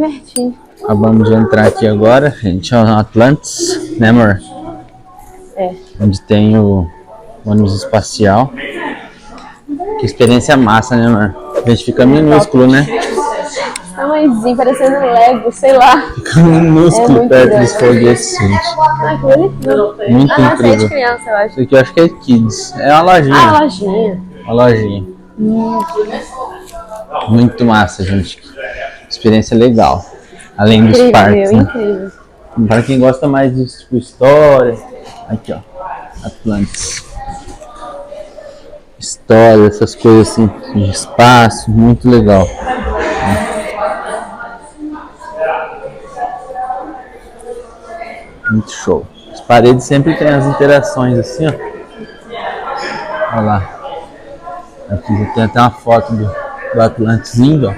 divertir. Acabamos de entrar aqui agora, gente, ó, no Atlantis, né, amor? É. Onde tem o ônibus espacial. Que experiência massa, né, amor? A gente fica minúsculo, né? Tamanhozinho, parecendo Lego, sei lá. Fica minúsculo perto dos foguetes, gente. Muito incrível. É de criança, eu acho. Isso aqui eu acho que é Kids. É uma lojinha. Ah, a lojinha. Uma lojinha. Muito massa, gente. Experiência legal. Além dos parques, né? Incrível. Para quem gosta mais de tipo, história. Aqui, ó. Atlantis. História, essas coisas assim, de espaço, muito legal. Muito show. As paredes sempre tem as interações assim, ó. Olha lá. Aqui já tem até uma foto do Atlantis indo, ó.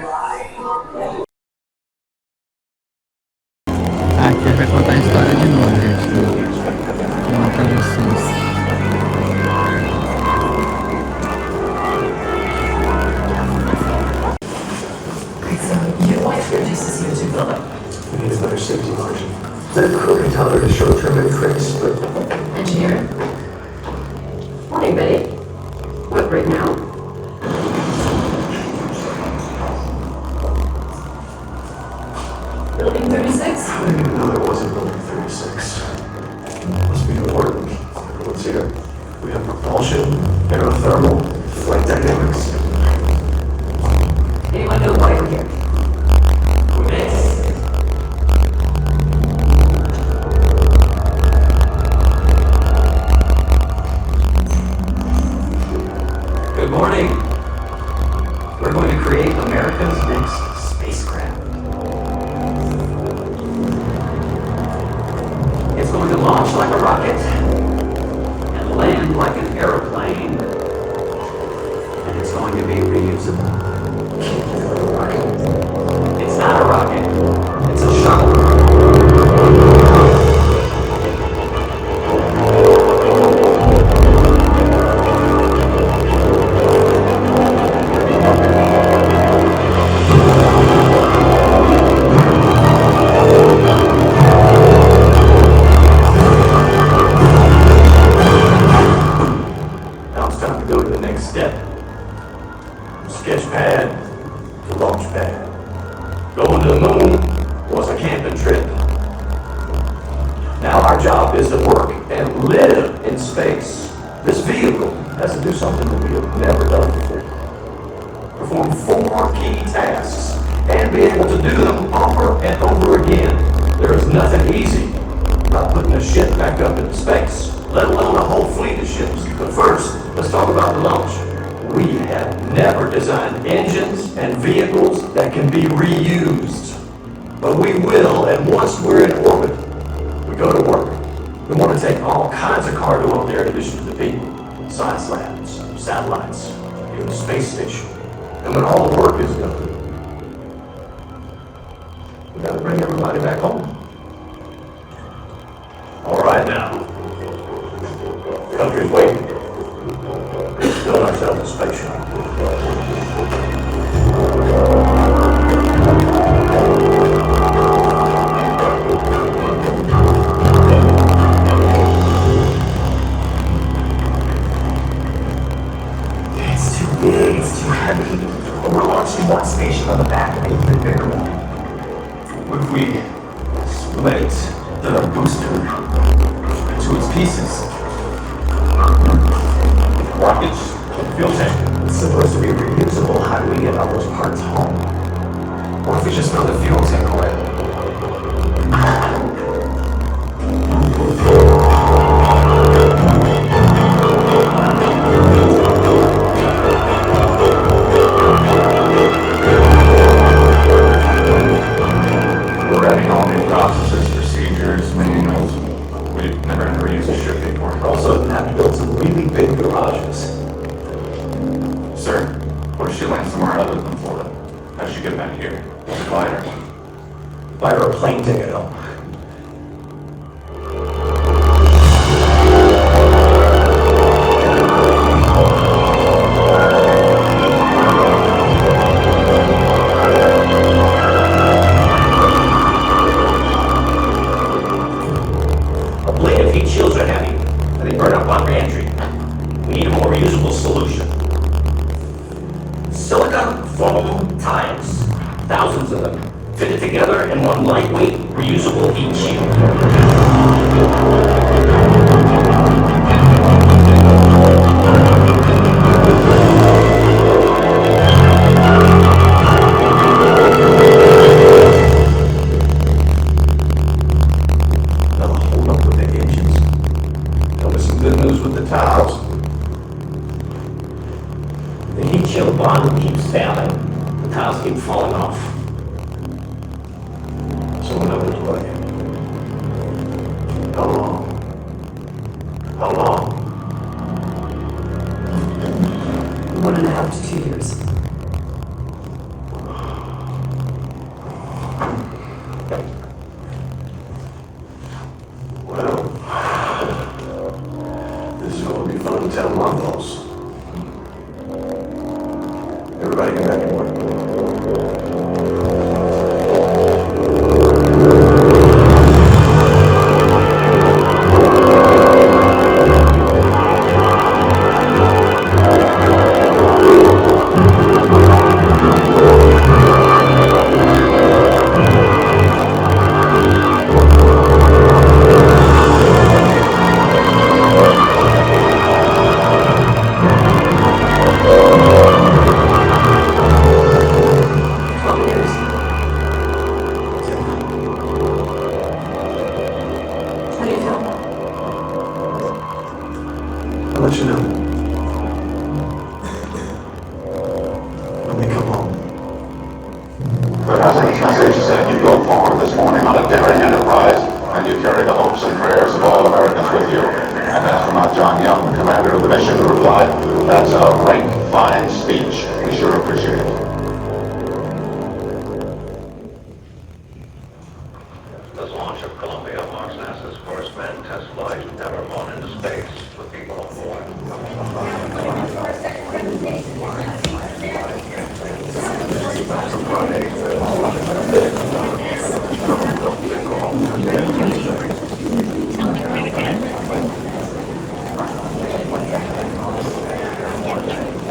Aqui vai contar a história de novo, gente. Vou mostrar pra vocês. We need a better safety margin. That crew can tell her to short-term increase, but... Engineer. Morning, Betty. What, right now? Building 36? I didn't even know there was a building 36. Must be important. Everyone's here. We have propulsion, aerothermal, flight dynamics. Anyone know why we're here? Good morning. We're going to create America's next spacecraft. It's going to launch like a rocket and land like an airplane. And it's going to be reusable. It's not a rocket. It's a shuttle. Fit it together in one lightweight, reusable heat shield. That'll hold up with the engines. Tell me some good news with the towers. The heat shield bond keeps failing. The tiles keep falling off. So another way. How long? How long? 1.5 to 2 years. Well, this is going to be fun to tell my boss. Everybody get back to work. How do you feel? I'll let you know. Let me come home. The message said you go forward this morning on a daring enterprise, and you carry the hopes and prayers of all Americans with you. And astronaut John Young, commander of the mission, replied, "That's a right fine speech. We sure appreciate it." The launch of Columbia marks NASA's first manned test flight ever flown into space with people on board.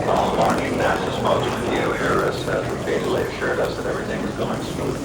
All marking NASA's most review hearers has repeatedly assured us that everything is going smoothly.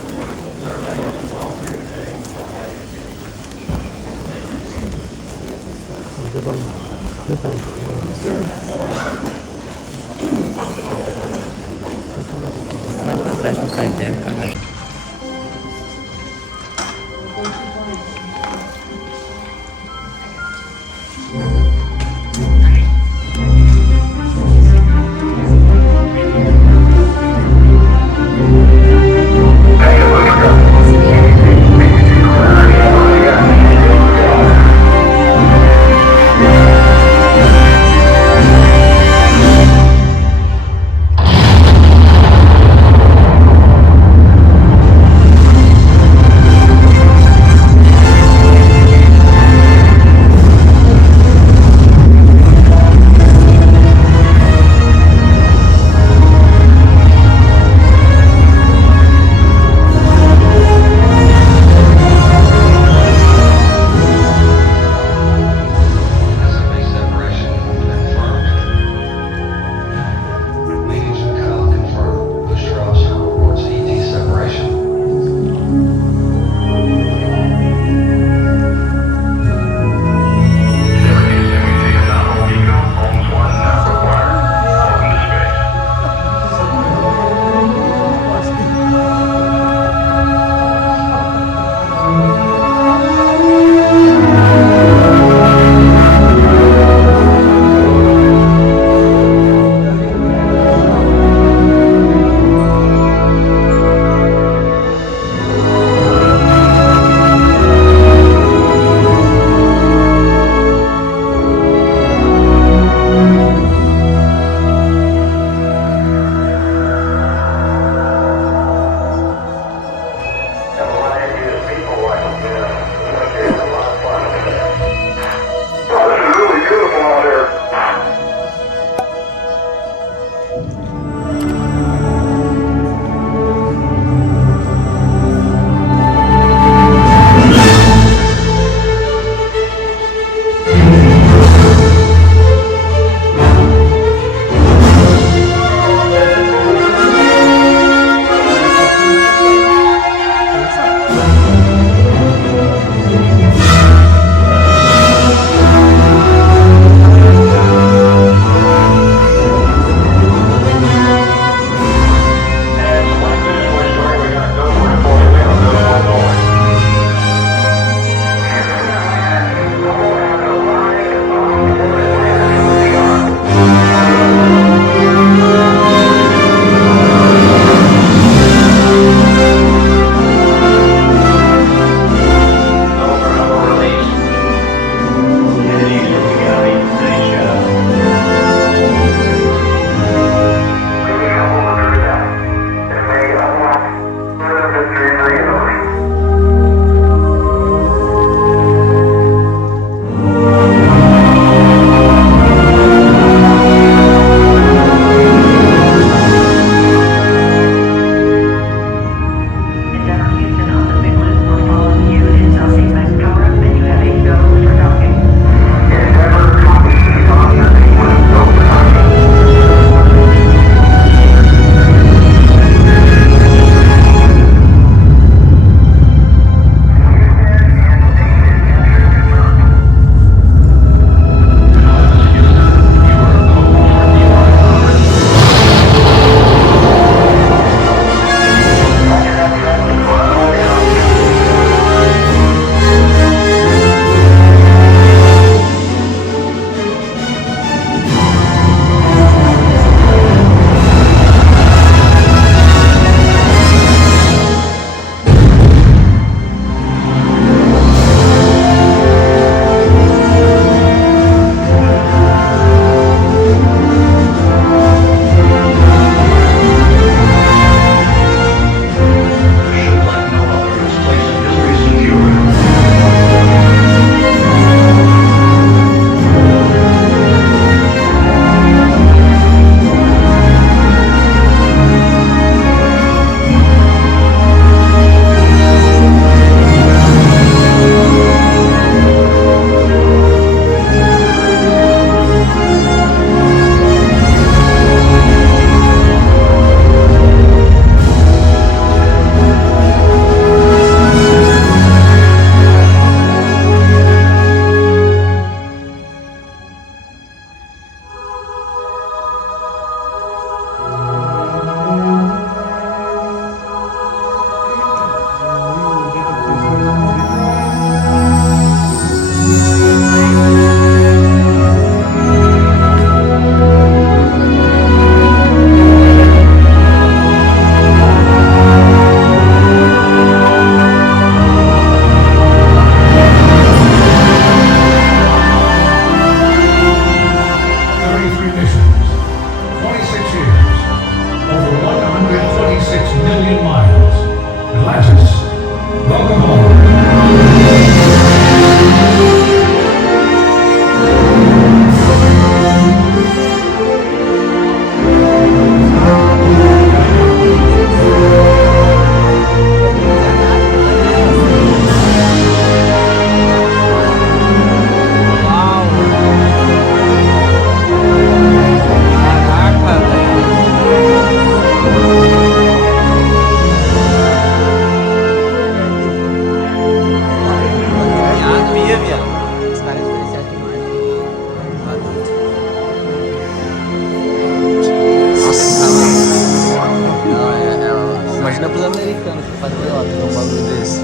patriota com um bagulho desse.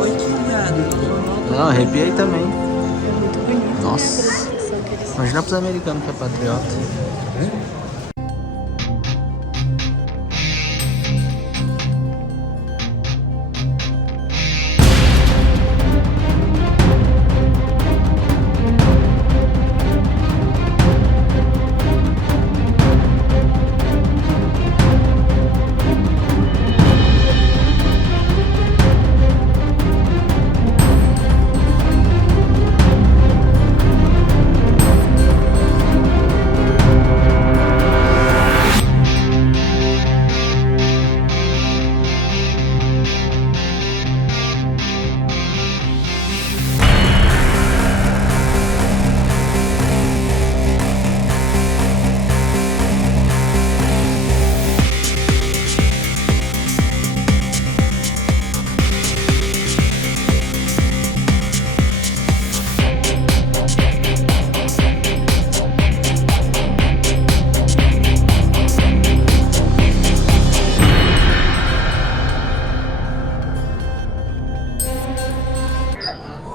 Olha que viado. Não, arrepiei também. É muito bonito. Nossa. Imagina pros americanos que é patriota.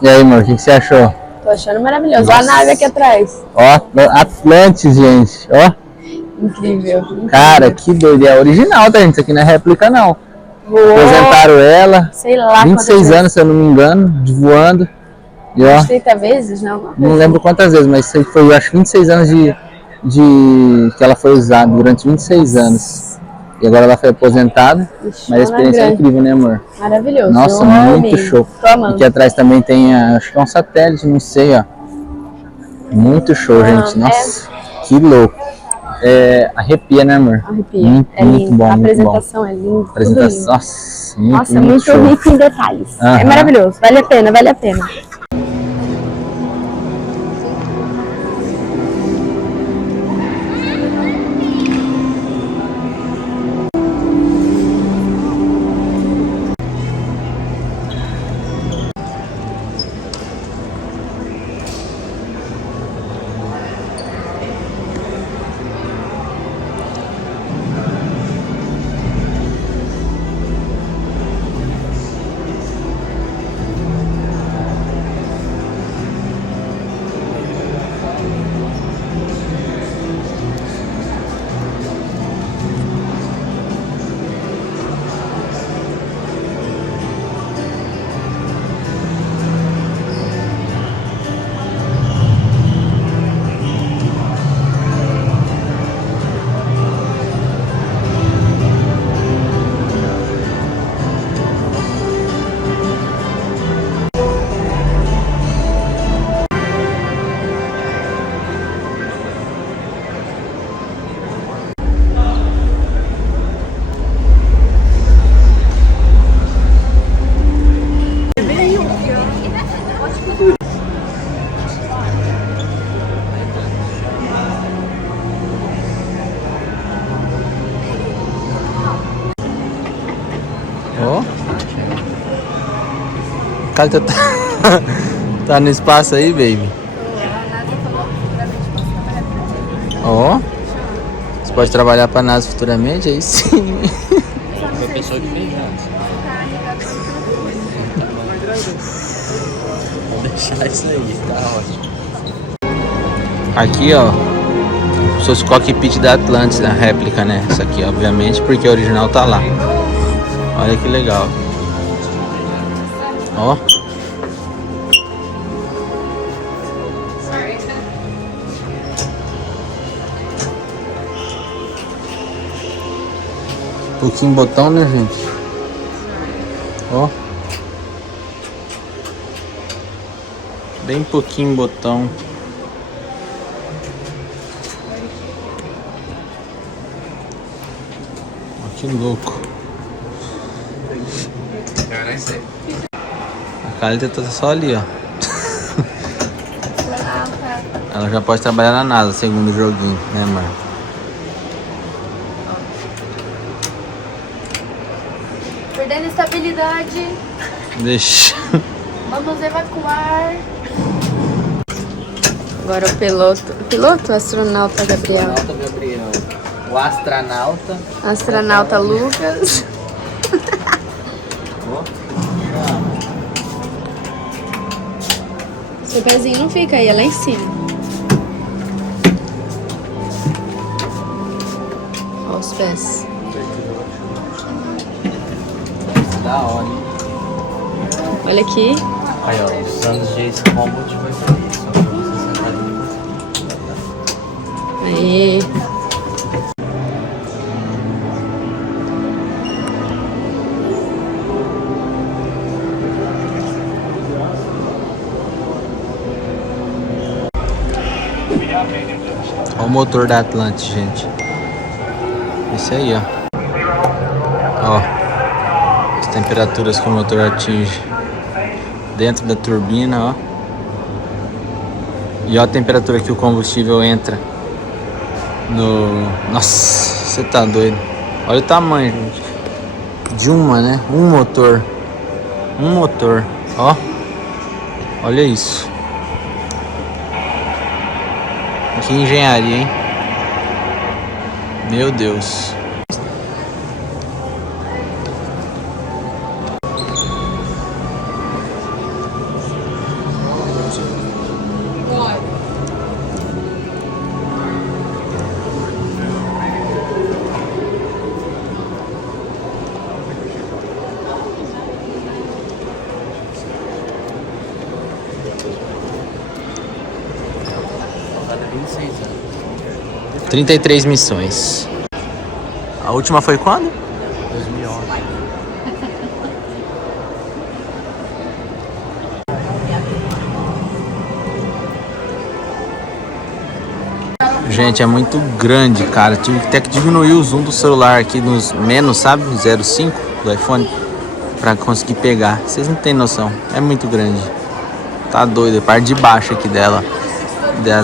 E aí, amor, o que você achou? Tô achando maravilhoso. Olha a nave aqui atrás. Ó, Atlantis, gente. Ó. Incrível. Cara, que doido. É original, tá, gente? Isso aqui não é réplica, não. Voou, Apresentaram ela. sei lá 26 anos, se eu não me engano, de voando. E ó, 30 vezes, não? não lembro quantas vezes, mas isso aí foi, eu acho, 26 anos de que ela foi usada, durante 26 anos. E agora ela foi aposentada, Ixi, mas a experiência é incrível, né, amor? Maravilhoso. Nossa, Eu muito amei. show. Tô amando. Aqui atrás também tem, acho que é um satélite, não sei, ó. Muito show, gente. Nossa, que louco. É, arrepia, né, amor? Arrepia. Muito, É muito lindo. bom, A muito apresentação bom. é linda. Apresentação, nossa, muito, Nossa, muito muito show. rico em detalhes. Aham. É maravilhoso. Vale a pena, vale a pena. Ó. Kálita tá no espaço aí, baby. Ó. Você pode trabalhar pra NASA futuramente, aí sim. Foi a pessoa que fez antes. Vou deixar isso aí, tá ótimo. Aqui, ó. Se fosse o cockpit da Atlantis, a réplica, né? Isso aqui, obviamente, porque o original tá lá. Olha que legal. Ó. Pouquinho botão, né, gente? Ó. Bem pouquinho botão. Ó, que louco. A Kálita tá só ali, ó. Ela já pode trabalhar na NASA, segundo o joguinho, né, amor? Perdendo estabilidade. Deixa. Vamos evacuar. Agora o piloto. Piloto? Astronauta Gabriel. Astronauta Gabriel. O astronauta. Astronauta Lucas. Ó. Seu pezinho não fica aí, é lá em cima. Olha os pés. Da hora, hein? Olha aqui. Aí, ó, os anos de esse vai ser isso. Só pra você sentar ali. Aí. Olha o motor da Atlantis, gente. Esse aí, ó. Ó. As temperaturas que o motor atinge dentro da turbina, ó. E ó a temperatura que o combustível entra no... Nossa, você tá doido. Olha o tamanho, gente. De uma, né? Um motor. Um motor, ó. Olha isso. Que engenharia, hein? Meu Deus. Cada 26 anos. 33 missões. A última foi quando? 2011. Gente, é muito grande, cara. Tive até que diminuir o zoom do celular aqui nos menos, sabe? 0,5 do iPhone. Pra conseguir pegar. Vocês não tem noção. É muito grande. Tá doido. A parte de baixo aqui dela.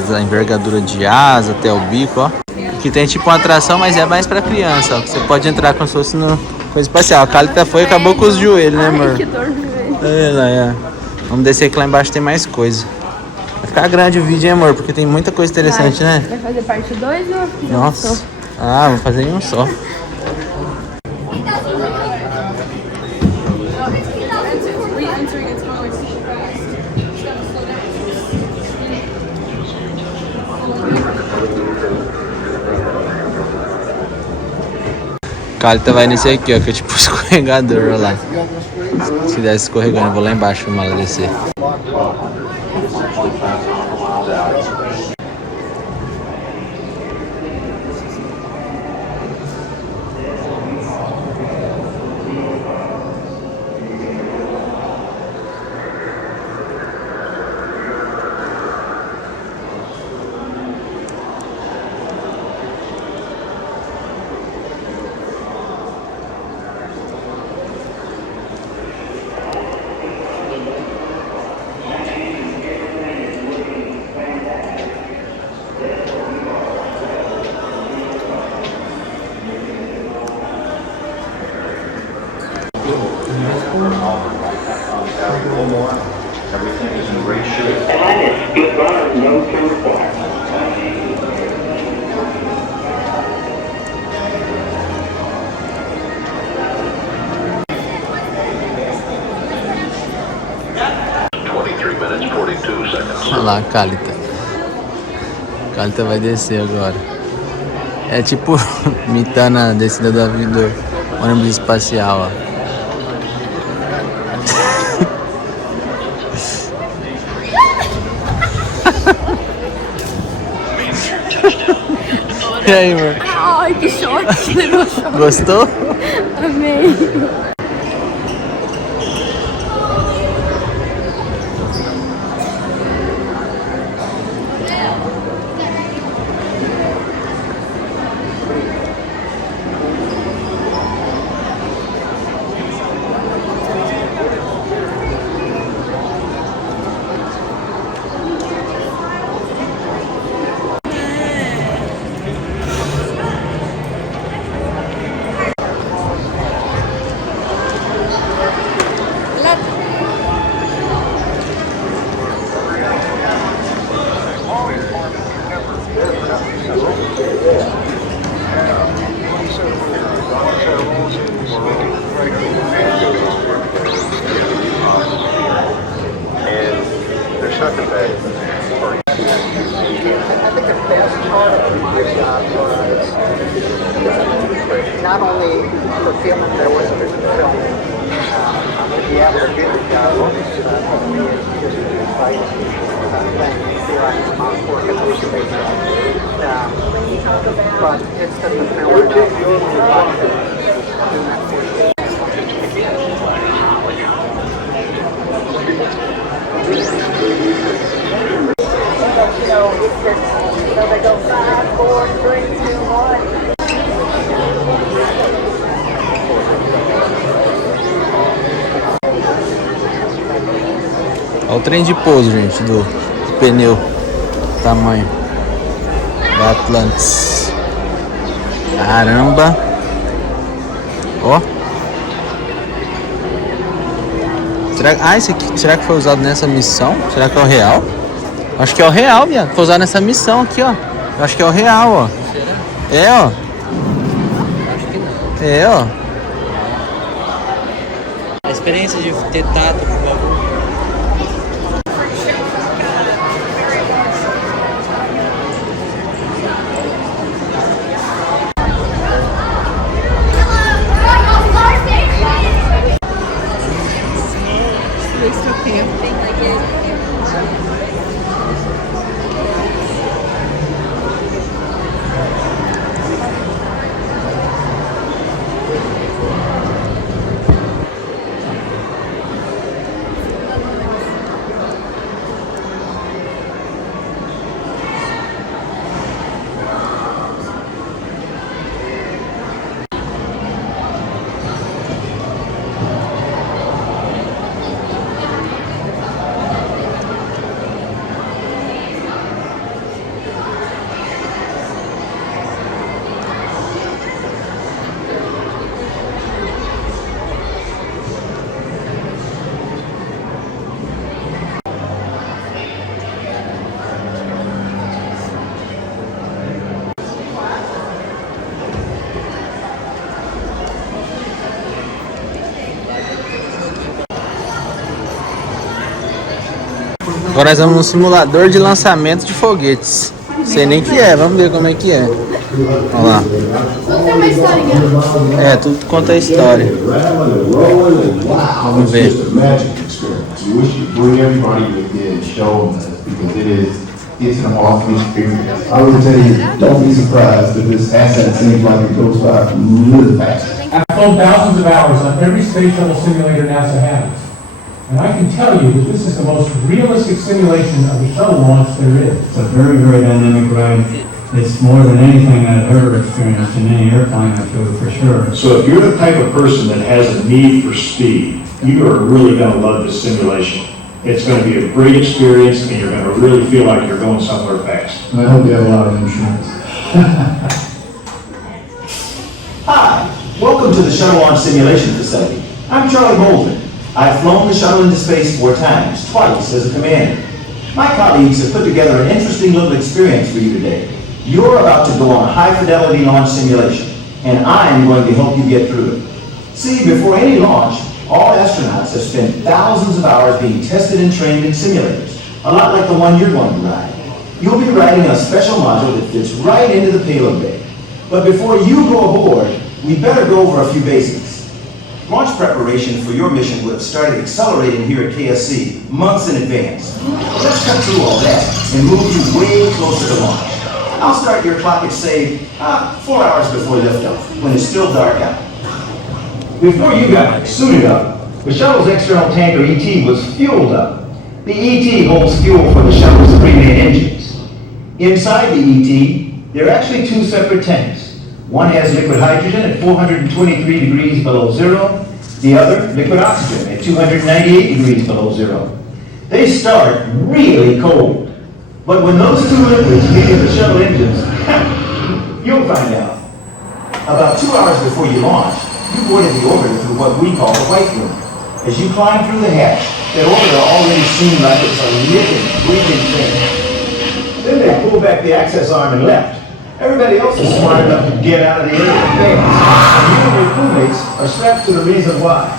Da envergadura de asa até o bico, ó. Aqui tem tipo uma atração, mas é mais pra criança, ó. Você pode entrar como se fosse no coisa espacial. A Kálita foi e acabou com os joelhos, né, amor? Ai, que dor no joelho. É. Vamos descer que lá embaixo tem mais coisa. Vai ficar grande o vídeo, hein, amor? Porque tem muita coisa interessante, né? Vai fazer parte 2 ou... Nossa. Ah, vou fazer em um só. Kálita vai nesse aqui, ó, que é tipo um escorregador, olha lá. Se der escorregando, eu vou lá embaixo pra ela descer. Olha lá, Kálita. Kálita vai descer agora. É tipo imitando a descida do ônibus espacial, ó. E aí, amor? Ai, que choque. Levou choque. Gostou? Amei. not only for filming, there was a film. I'm going to be able to do bonus for me just to invite here I am working on space. But it's the fulfillment of doing that for you. They go 5, 4, 3, 2, 1. Olha o trem de pouso, gente, do pneu tamanho da Atlantis. Caramba! Ó! Esse aqui, será que foi usado nessa missão? Será que é o real? Acho que é o real, viado. Foi usado nessa missão aqui, ó. Acho que é o real, ó. É, ó. Acho que não. É, ó. A experiência de ter tato com o bagulho. Agora nós vamos no simulador de lançamento de foguetes. Sei nem que é, vamos ver como é que é. Olha lá. É, tudo conta a história. Vamos ver. It's an awesome experience. I would tell you, don't be surprised if this asset seems like it goes by really fast. I've flown thousands of hours on every space shuttle simulator NASA has. And I can tell you that this is the most realistic simulation of a shuttle launch there is. It's a very, very dynamic ride. It's more than anything I've ever experienced in any airplane I've flown, for sure. So if you're the type of person that has a need for speed, you are really going to love this simulation. It's going to be a great experience, and you're going to really feel like you're going somewhere fast. And I hope you have a lot of insurance. Hi, welcome to the Shuttle Launch Simulation Facility. I'm Charlie Bolden. I've flown the shuttle into space 4 times, twice as a commander. My colleagues have put together an interesting little experience for you today. You're about to go on a high-fidelity launch simulation, and I'm going to help you get through it. See, before any launch, all astronauts have spent thousands of hours being tested and trained in simulators, a lot like the one you're going to ride. You'll be riding a special module that fits right into the payload bay. But before you go aboard, we better go over a few basics. Launch preparation for your mission would have started accelerating here at KSC months in advance. Let's cut through all that and move you way closer to launch. I'll start your clock at, say, 4 hours before liftoff, when it's still dark out. Before you got suited up, the shuttle's external tanker ET was fueled up. The ET holds fuel for the shuttle's 3 main engines. Inside the ET, there are actually 2 separate tanks. One has liquid hydrogen at 423 degrees below zero, the other liquid oxygen at 298 degrees below zero. They start really cold, but when those 2 liquids meet in the shuttle engines, you'll find out. About 2 hours before you launch, you boarded the orbiter through what we call the white room. As you climb through the hatch, that orbiter already seemed like it was a living, breathing thing. Then they pulled back the access arm and left. Everybody else is smart enough to get out of the area fast. You and your crewmates are strapped to the reason why.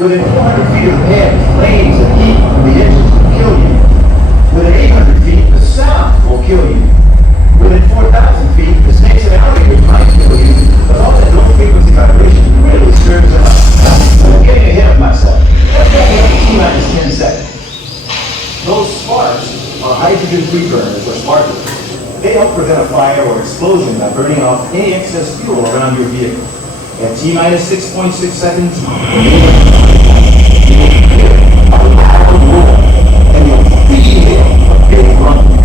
Within 400 feet of the pad, flames and heat from the engines will kill you. Within 800 feet, the sound will kill you. Within 4,000 feet, the snakes and alligators might kill you, but all that low frequency hydrogen pre-burners or sparklers. They help prevent a fire or explosion by burning off any excess fuel around your vehicle. At T-minus 6.6 seconds, and you'll feel a big rumble.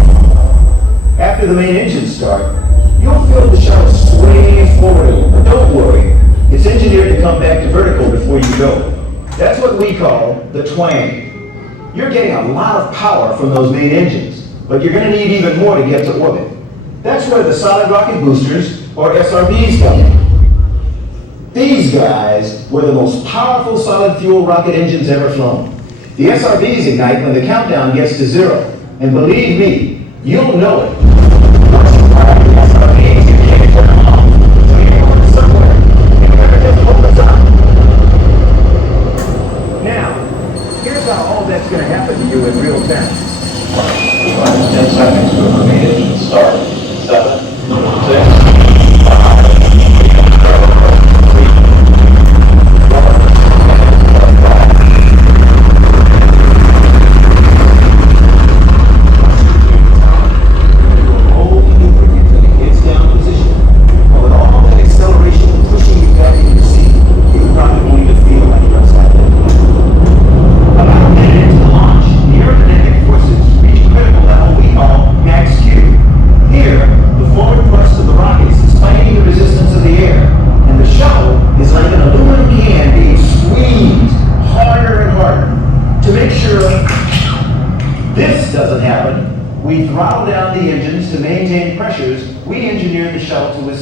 After the main engines start, you'll feel the shuttle sway forward, but don't worry. It's engineered to come back to vertical before you go. That's what we call the twang. You're getting a lot of power from those main engines, but you're going to need even more to get to orbit. That's where the solid rocket boosters, or SRBs, come in. These guys were the most powerful solid fuel rocket engines ever flown. The SRBs ignite when the countdown gets to 0, and believe me, you'll know it. Once you fire the SRBs, you can't turn them off. So you're going somewhere, and you better just hold us up. Now, here's how all that's going to happen to you in real time. 10 seconds to the main engine start.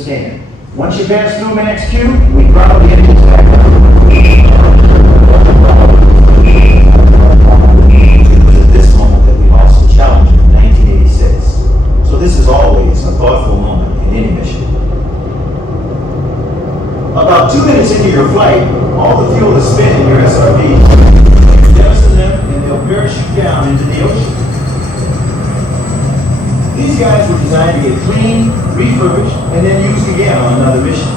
7, once you pass through max Q, we throttle the engines back up. It was at this moment that we lost the Challenger in 1986. So this is always a thoughtful moment in any mission. About 2 minutes into your flight, all the fuel is spent in your SRBs. Jettison them and they'll parachute down into the ocean. These guys were designed to get cleaned, refurbished, and then used again on another mission.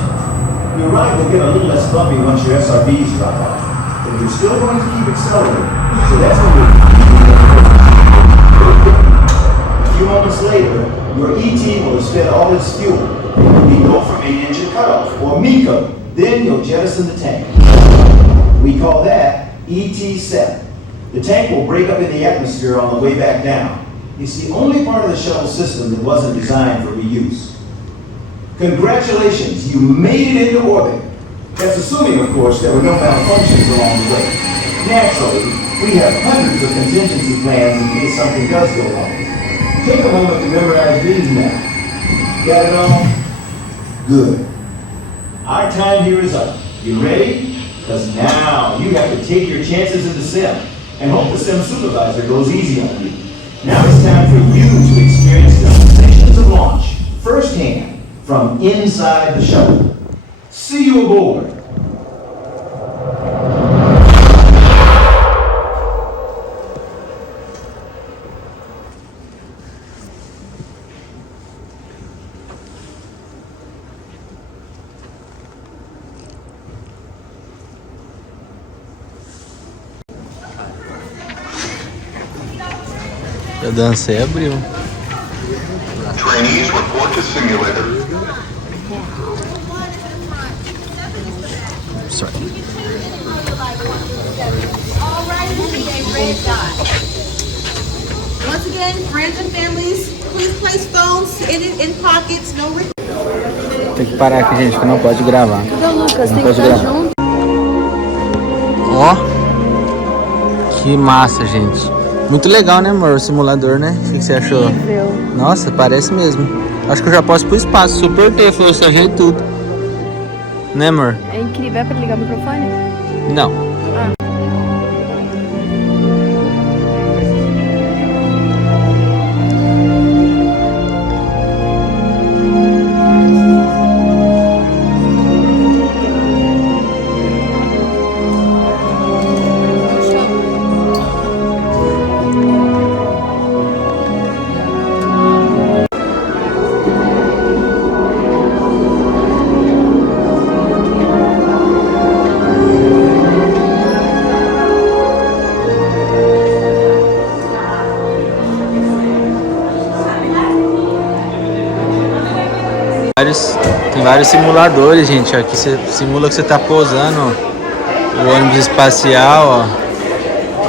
Your ride will get a little less bumpy once your SRBs drop out, but you're still going to keep accelerating, so that's what we're doing. A few moments later, your ET will have spent all its fuel. We go for main engine cutoff, or MECO, then you'll jettison the tank. We call that ET7. The tank will break up in the atmosphere on the way back down. It's the only part of the shuttle system that wasn't designed for reuse. Congratulations, you made it into orbit. That's assuming, of course, there were no malfunctions along the way. Naturally, we have hundreds of contingency plans in case something does go wrong. Take a moment to memorize these now. Got it all? Good. Our time here is up. You ready? Because now you have to take your chances in the sim and hope the sim supervisor goes easy on you. Now it's time for you to experience the sensations of launch firsthand from inside the shuttle. See you aboard. Eu dancei e abriu. Trainees report to simulator. Sorry. All right, red dot. Once again, friends and families, please place phones in pockets. No. Tem que parar aqui, gente, que não pode gravar. Então, Lucas, Não tem que pode estar gravar. junto. Ó, que massa, gente. Muito legal, né, amor? O simulador, né? O que você achou? Incrível. Nossa, parece mesmo. Acho que eu já posso ir pro espaço. Super T, foi o sorriso tudo. Né, amor? É incrível. É pra ligar o microfone? Não. vários simuladores, gente, ó, que você simula que você tá pousando, ó, o ônibus espacial, ó.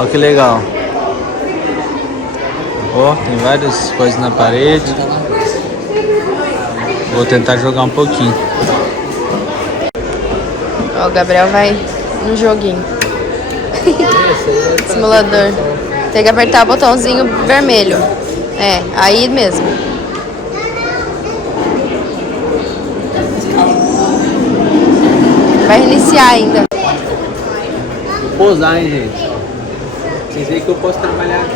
Ó que legal. Ó, tem várias coisas na parede. Vou tentar jogar um pouquinho. Ó, o Gabriel vai no joguinho. Simulador. Tem que apertar o botãozinho vermelho. É, aí mesmo. Vai reiniciar ainda. Vou pousar, hein, gente. Vocês veem que eu posso trabalhar aqui.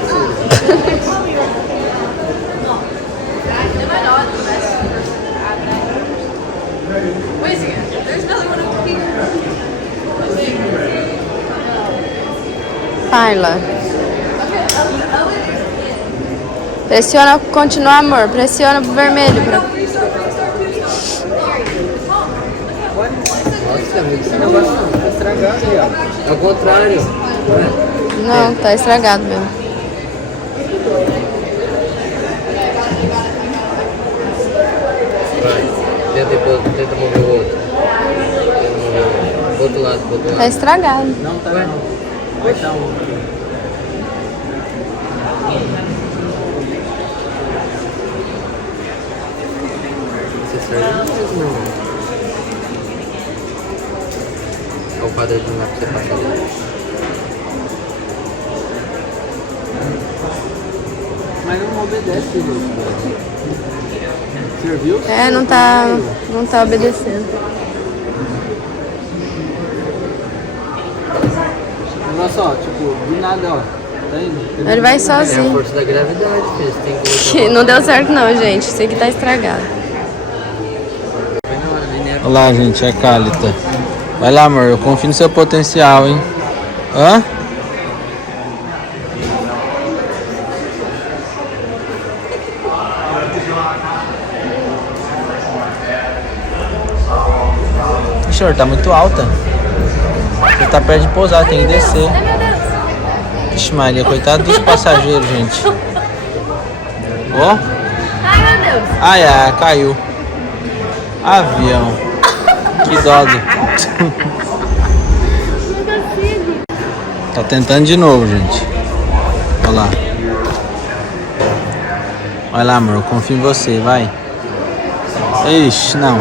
Parla. Pressiona continuar, amor. Pressiona pro vermelho. Nossa, esse negócio tá estragado aí, ó. É o contrário. Não, tá estragado mesmo. Vai, tenta mover o outro. Pro outro lado, Tá estragado. Não, tá não. Vai dar um. Você serve mesmo, olha o quadradinho lá pra você passar dele. Mas não obedece, Lúcio. Serviu? É, não tá obedecendo. Olha só, tipo, do nada, ó. Tá indo? Ele vai sozinho. É a força da gravidade, filho. Você tem que colocar. Não deu certo não, gente. Isso aqui tá estragado. Olha lá, gente, é a Kálita. Vai lá, amor, eu confio no seu potencial, hein? Hã? Senhor, tá muito alta. Você tá perto de pousar, tem que descer. Vixe Maria, coitado dos passageiros, gente. Ó. Ai, meu Deus. Ai, caiu. Avião. Que dó. Tá tentando de novo, gente. Olha lá. Vai lá, amor, eu confio em você, vai. Ixi, não.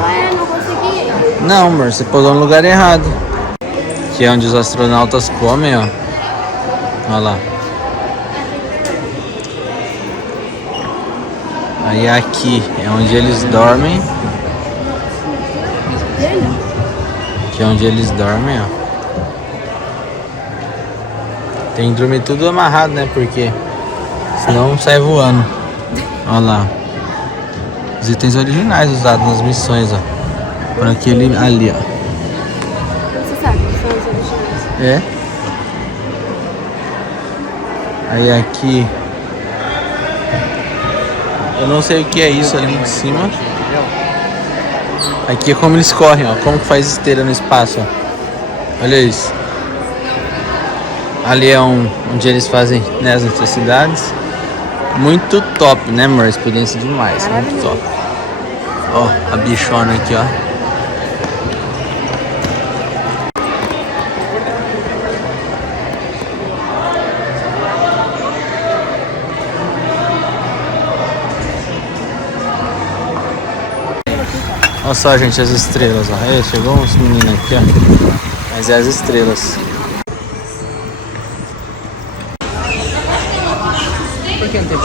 Não, amor, você pousou no lugar errado. Que é onde os astronautas comem, ó. Olha lá. Aí aqui é onde eles dormem. Que é onde eles dormem, ó. Tem que dormir tudo amarrado, né? Porque senão sai voando. Olha lá. Os itens originais usados nas missões, ó. Por aquele ali, ó. Você sabe que são os originais? É. Aí aqui. Eu não sei o que é isso ali de cima. Aqui é como eles correm, ó. Como que faz esteira no espaço, ó. Olha isso. Ali é onde eles fazem, né, as necessidades. Muito top, né, amor? Experiência demais. Muito top. Ó, a bichona aqui, ó. Olha só, gente, as estrelas, ó. Aí, chegou uns meninos aqui, ó. Mas é as estrelas. Por que não tem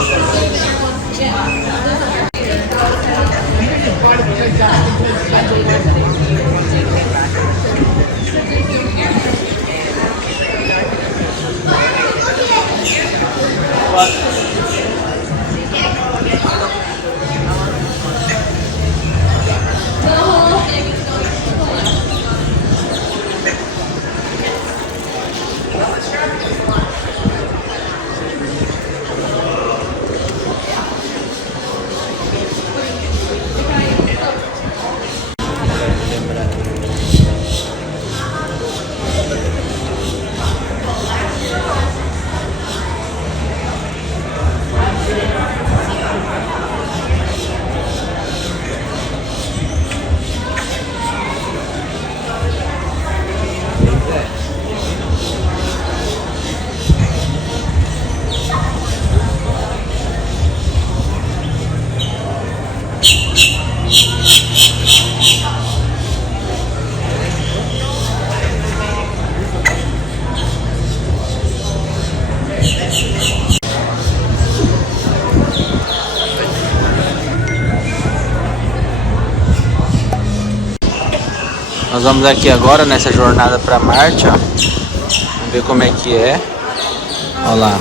Nós vamos aqui agora nessa jornada para Marte, ó. Vamos ver como é que é. Olha lá.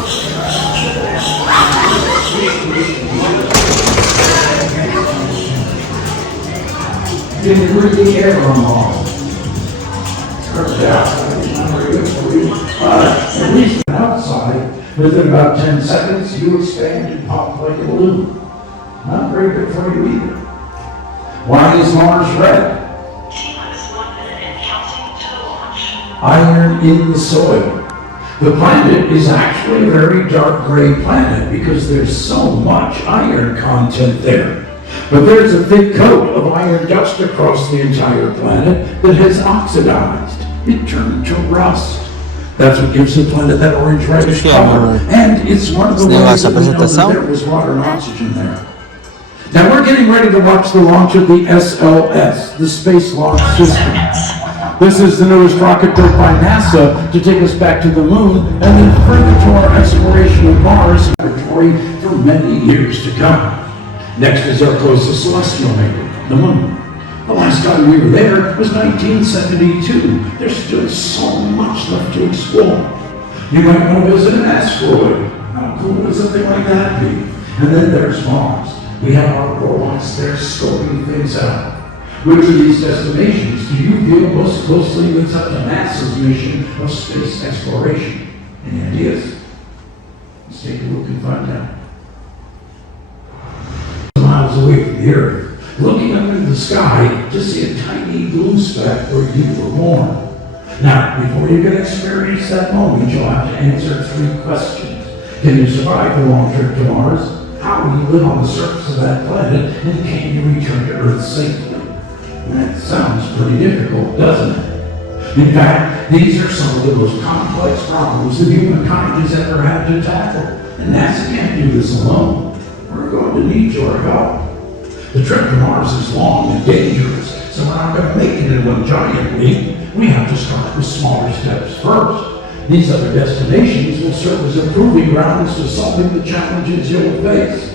Outside, within about 10 seconds, you expand and pop like a balloon. Not very good for you either. Why is Mars red? Iron in the soil. The planet is actually a very dark gray planet because there's so much iron content there. But there's a thick coat of iron dust across the entire planet that has oxidized. It turned to rust. That's what gives the planet that orange reddish color. And it's one of the ways that we know that there was water and oxygen there. Now we're getting ready to watch the launch of the SLS, the Space Launch System. This is the newest rocket built by NASA to take us back to the moon and then further to our exploration of Mars laboratory for many years to come. Next is our closest celestial neighbor, the moon. The last time we were there was 1972. There's still so much left to explore. You might want to visit an asteroid. How cool would something like that be? And then there's Mars. We have our robots there scoping things out. Which of these destinations do you feel most closely links up to NASA's mission of space exploration? Any ideas? Let's take a look and find out. Miles away from the Earth, looking up into the sky to see a tiny blue speck where you were born. Now, before you can experience that moment, you'll have to answer 3 questions. Can you survive the long trip to Mars? How will you live on the surface of that planet? And can you return to Earth safely? That sounds pretty difficult, doesn't it? In fact, these are some of the most complex problems that humankind has ever had to tackle. And NASA can't do this alone. We're going to need your help. The trip to Mars is long and dangerous, so we're not going to make it in one giant leap. We have to start with smaller steps first. These other destinations will serve as a proving grounds to solving the challenges you'll face.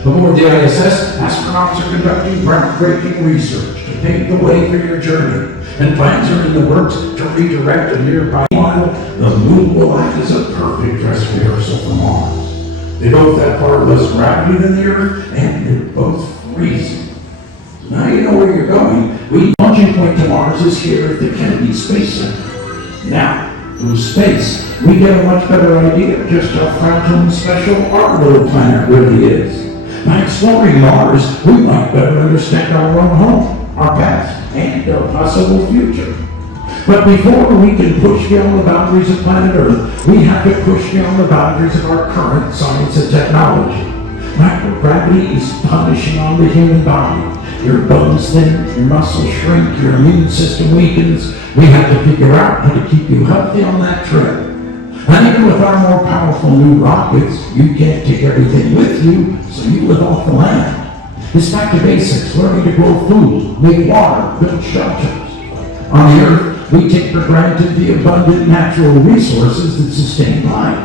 Aboard the ISS, astronauts are conducting groundbreaking research to pave the way for your journey, and plans are in the works to redirect a nearby. Meanwhile, the moon will act as a perfect dress rehearsal for Mars. They both have far less gravity than the Earth, and they're both freezing. So now you know where you're going. The launching point to Mars is here at the Kennedy Space Center. Now, through space, we get a much better idea of just how fragile and special our little planet really is. By exploring Mars, we might better understand our own home, our past, and our possible future. But before we can push beyond the boundaries of planet Earth, we have to push beyond the boundaries of our current science and technology. Microgravity is punishing on the human body. Your bones thin, your muscles shrink, your immune system weakens. We have to figure out how to keep you healthy on that trip. And even with our more powerful new rockets, you can't take everything with you, so you live off the land. It's back to basics, learning to grow food, make water, build shelters. On the Earth, we take for granted the abundant natural resources that sustain life.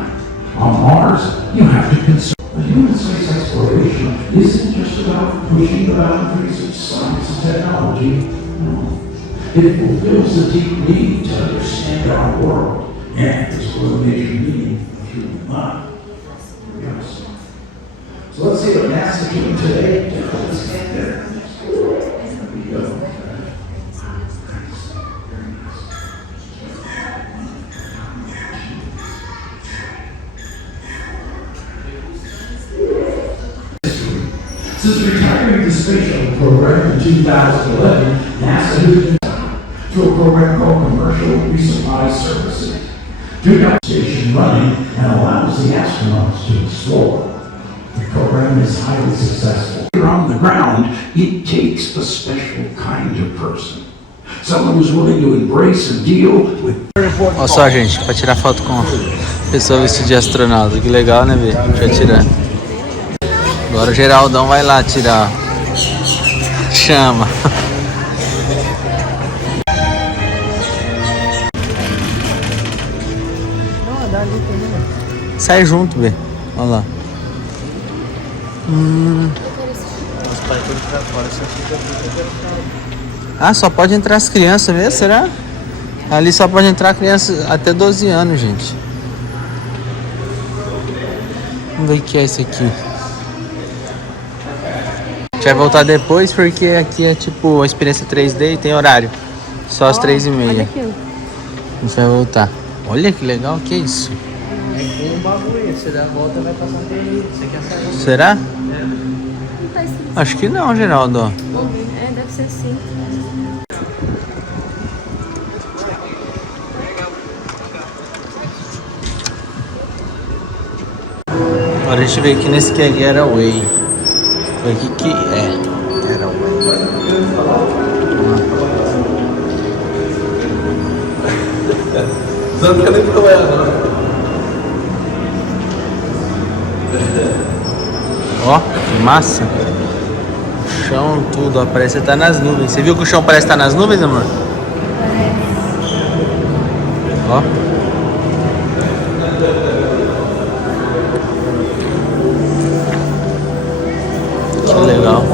On Mars, you have to consider human space exploration isn't just about pushing the boundaries of science and technology. No. It fulfills the deep need to understand our world and explore the major meaning of human life. Yes. So let's see what NASA is doing today to help us get there. There we go. Since retiring the space shuttle program in 2011, NASA has been to a program called Commercial Resupply Services. To got the station running and allows the astronauts to explore. The program is highly successful. On the ground, it takes a special kind of person. Someone who's willing to embrace and deal with. Olha só, gente, para tirar foto com pessoa vestida de astronauta. Que legal, né, Bê? Deixa eu tirar. Agora o Geraldão vai lá tirar. Chama. Sai junto, Bê. Olha lá. Os pais foram pra fora, só fica aqui. Ah, só pode entrar as crianças mesmo, será? Ali só pode entrar crianças até 12 anos, gente. Vamos ver o que é isso aqui. A gente vai voltar depois porque aqui é tipo a experiência 3D e tem horário. Só às 3h30. A gente vai voltar. Olha que legal, o que é isso? É um bagulho, você dá a volta e vai passar por ali. Você quer sair? Será? Não tá escrito. Acho que não, Geraldo. É, deve ser assim. Agora a gente vê aqui nesse que é Getaway. O que é? Getaway. Não fica nem problema, não. Ó, que massa. O chão, tudo, ó, parece que tá nas nuvens. Você viu que o chão parece estar nas nuvens, amor? Ó. Que legal.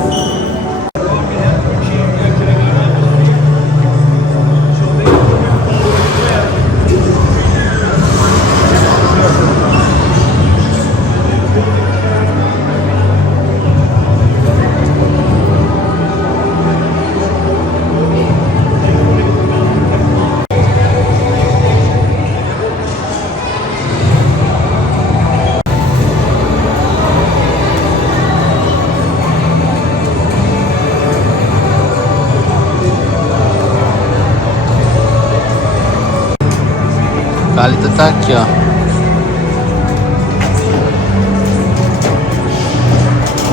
Kálita tá aqui, ó.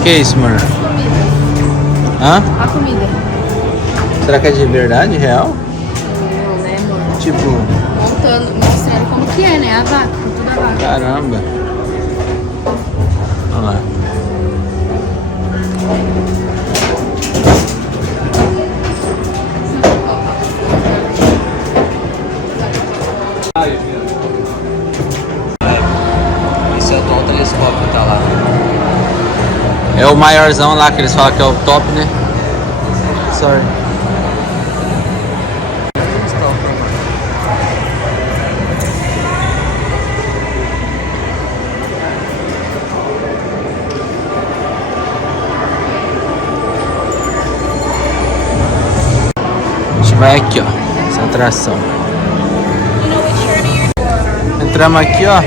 Que é isso, mano? Hã? A comida. Será que é de verdade, real? Não, né, amor? Tipo... mostrando como que é, né? A vaca, tudo a vaca. Caramba. Olha lá. Esse é o telescópio, tá lá. É o maiorzão lá que eles falam que é o top, né? Sorry. A gente vai aqui, ó. Essa atração. Entramos aqui, ó.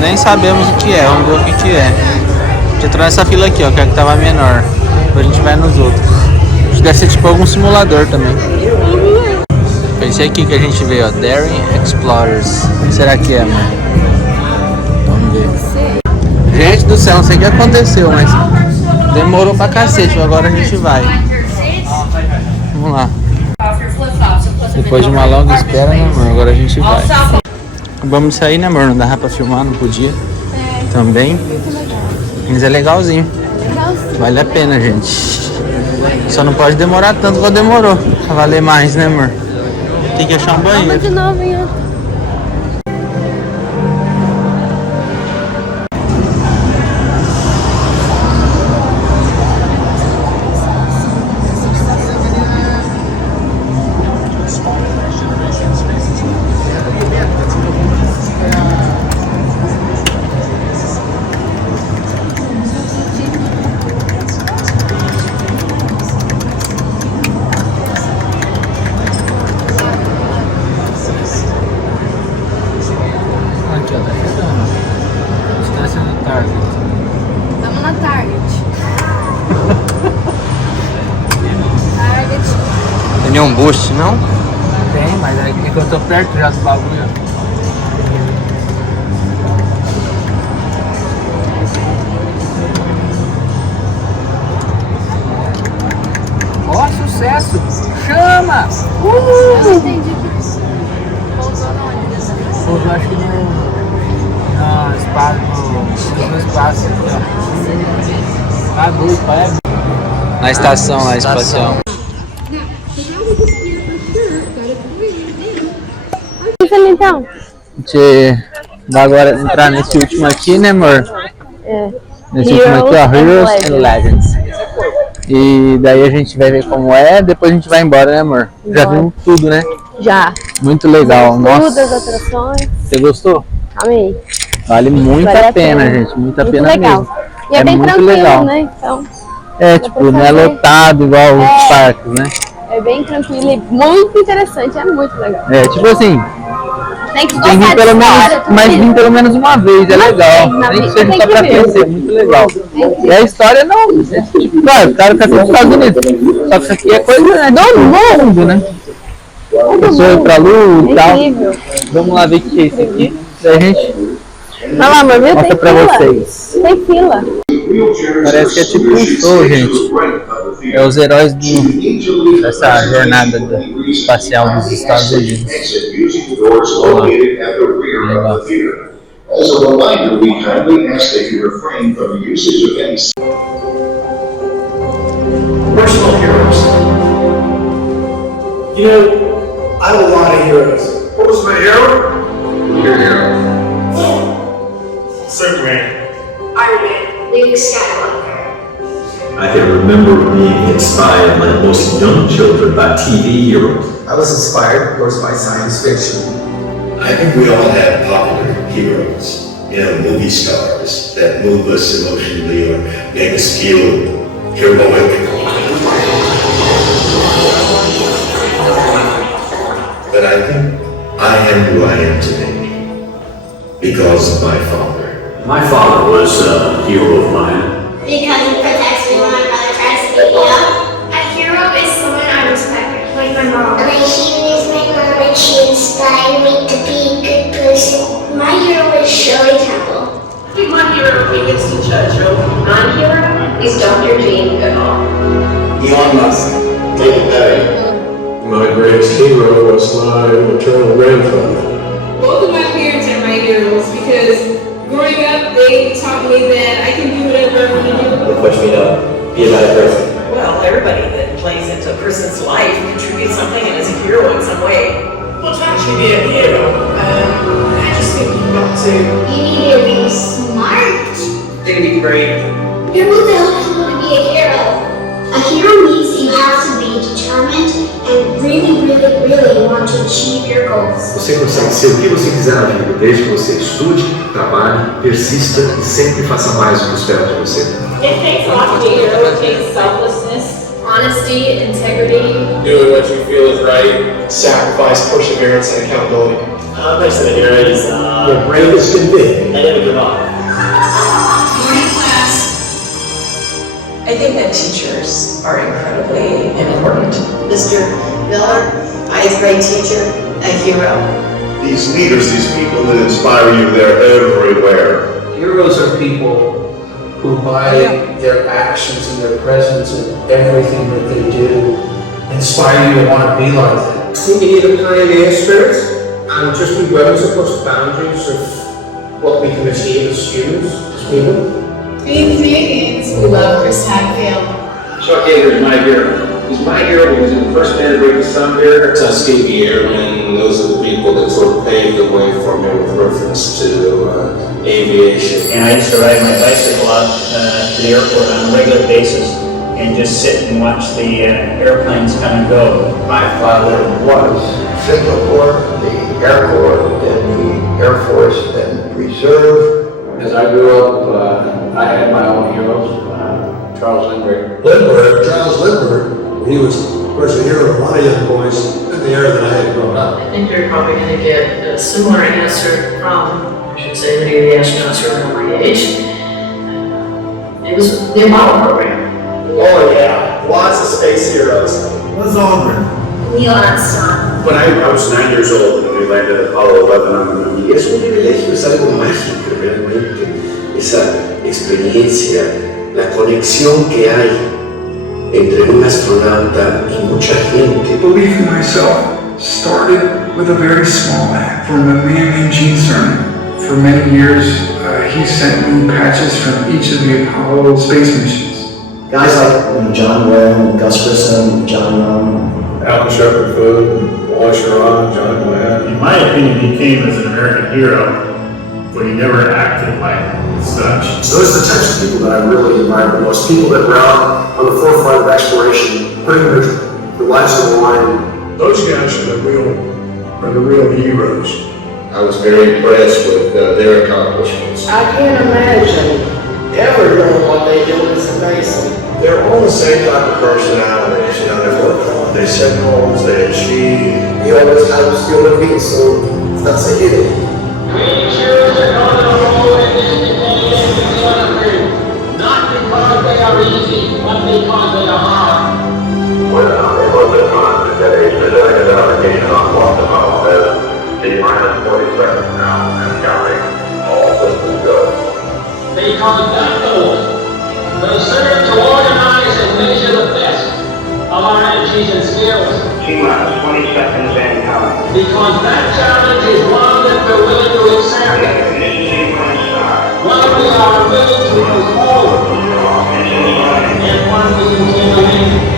Nem sabemos o que é. Vamos ver o que é. A gente entrou nessa fila aqui, ó, que é a que tava menor. Depois a gente vai nos outros. Acho que deve ser tipo algum simulador também. Esse aqui que a gente vê, ó. Daring Explorers. O que será que é, mano? Vamos ver. Gente do céu, não sei o que aconteceu, mas demorou pra cacete. Agora a gente vai. Vamos lá. Depois de uma longa espera, né, amor? Agora a gente vai. Vamos sair, né, amor? Não dava pra filmar, não podia. Também. Mas é legalzinho. Vale a pena, gente. Só não pode demorar tanto quanto demorou. Pra valer mais, né, amor? Tem que achar um banheiro. De novo, hein? Estamos na Target. Tem nenhum boost, não? Tem, mas é que eu tô perto já do bagulho. Ó, sucesso! Chama! Eu não entendi que pousou na onde? Pousou, acho que no espaço. Tá doido, pai. Na estação lá, espacial. Então. A gente vai agora entrar nesse último aqui, né, amor? É. Nesse último aqui, ó, Heroes and Legends. E daí a gente vai ver como é, depois a gente vai embora, né, amor? Já vimos tudo, né? Já. Muito legal. Nossa. Todas as atrações. Você gostou? Amei. Vale muito a pena, gente. Muita pena legal. mesmo. E é bem muito tranquilo, legal. né? Então, tipo, não é lotado igual os parques, né? é bem tranquilo e muito interessante. É muito legal. Tipo assim, Tem que tem que vir pelo menos, mas vir pelo menos uma vez, é legal. Nem que seja só pra conhecer, muito legal. E a história não. Claro, o cara fica sempre nos Estados Unidos. Só que isso aqui é coisa do mundo, né? A pessoa ir pra lua e tal. Vamos lá ver o que é isso aqui. Daí a gente Vai lá, amor, viu? mostra pra vocês. Tem fila. Parece que é tipo um show, gente. É os heróis dessa jornada espacial dos Estados Unidos. Legal. As a reminder, we kindly ask that you refrain from the usage of any Personal heroes. You know, I have a lot of heroes. What was my hero? Your hero. Superman. Iron Man, Luke Skywalker. I can remember being inspired like most young children by TV heroes. I was inspired, of course, by science fiction. I think we all have popular heroes, movie stars that move us emotionally or make us feel heroic. But I think I am who I am today because of my father. My father was a hero of mine. Because he protects me when my brother tries to beat me up. A hero is someone I respect, like my mom. My hero is my mom, and she inspired me to be a good person. My hero is Shirley Temple. My hero is Winston Churchill. My hero is Dr. Jane Goodall. Elon Musk. David Perry. My greatest hero was my maternal grandfather. Both of my parents are my heroes because growing up, they taught me that I can do whatever I want to do. They pushed me to be a better person. Well, everybody that plays into a person's life contributes something and is a hero in some way. Well, to actually be a hero, I just think you've got to... You need to be smart. To be brave. You're supposed to help people to be a hero. A hero means that you have to be determined and really want to achieve your goals. Você consegue ser o que você quiser na vida, desde que você estude, trabalhe, persista e sempre faça mais do que esperam de você. It takes a lot to be a hero. It takes selflessness, honesty, integrity. Doing what you feel is right. Sacrifice, perseverance, and accountability. Next to the hero is Your bravest can be. I never give up. Morning class. I think that teachers are incredibly important. Mr. Miller, eighth grade teacher, a hero. These leaders, these people that inspire you, they're everywhere. Heroes are people who, by their actions and their presence and everything that they do, inspire you to want to be like them. I think you need a pioneer spirit and just be willing to push the boundaries of what we can achieve as students, as people. Being Canadians, we love Chris Hadfield. Chuck Yeager is my hero. He's my hero because he's the first man to break the sun barrier. Tuskegee Airmen, those are the people that sort of paved the way for me with reference to aviation. And I used to ride my bicycle out to the airport on a regular basis and just sit and watch the airplanes come and go. My father was Signal Corps, the Air Corps, then the Air Force, then Reserve. As I grew up, I had my own heroes. Charles Lindbergh. Charles Lindbergh, he was, of course, a hero of a lot of young boys in the era that I had grown up. I think you're probably going to get a similar answer from, I should say, many of the astronauts who are around my age. It was the Apollo program. Oh yeah, lots of space heroes. Buzz Aldrin. Neil Armstrong. When I was 9 years old and we landed at Apollo 11 on the moon. Es un privilegio, es algo mágico realmente, esa experiencia, la conexión que hay entre un astronauta y mucha gente. Belief in myself started with a very small act from a man named Gene Cernan. For many years, he sent me patches from each of the Apollo space missions. Guys like John Webb, Gus Grissom, John Young, Alan Shepard, Wallace Sharon, John Glenn. In my opinion, he came as an American hero but he never acted like such. So those are the types of people that I really admire the most. People that were out on the forefront of exploration, putting their lives on the line. Those guys are the real heroes. I was very impressed with their accomplishments. I can't imagine ever doing what they do. It's amazing. They're all the same type of personalities. You know, they work hard, they set goals, they achieve. You always have human beings, so that's a hidden. Creatures are going to roll in this decay and accelerate, not because they are easy, but because they are hard. Well, it wasn't fun today. Today is application on what the model is. T-minus 40 seconds now and counting. All systems go. Because that goal will serve to organize and measure the best of our energies and skills. T-minus 20 seconds and counting. Because that challenge is one that we're willing to accept. One we are willing to move forward. And one we intend to win.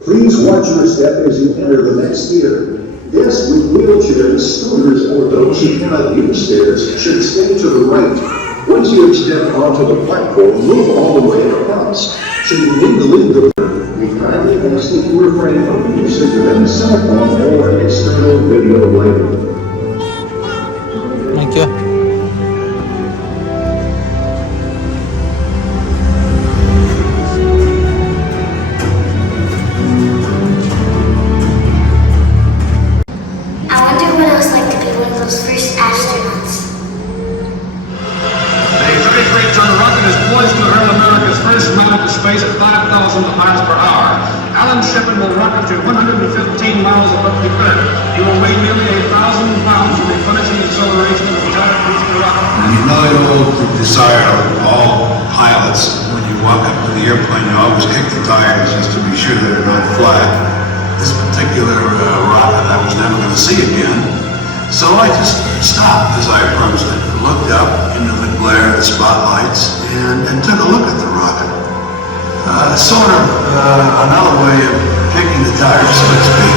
Please watch your step as you enter the next gear. Guests with wheelchairs, scooters, or those who cannot use stairs should stay to the right. Once you step onto the platform, move all the way across. Should you need to leave the room, we kindly ask that you refrain from usage of any cell phone or external video later. Aqui, ó. Space at 5,000 miles per hour. Alan Shepard will rocket to 115 miles above the Earth. He will weigh nearly 1,000 pounds with the finishing acceleration of the entire booster rocket. You know the desire of all pilots when you walk up to the airplane, you always kick the tires just to be sure that they're not flat. This particular rocket I was never going to see again. So I just stopped as I approached it, looked up into the glare of the spotlights, and took a look at the rocket. Sort of another way of kicking the tires, so to speak.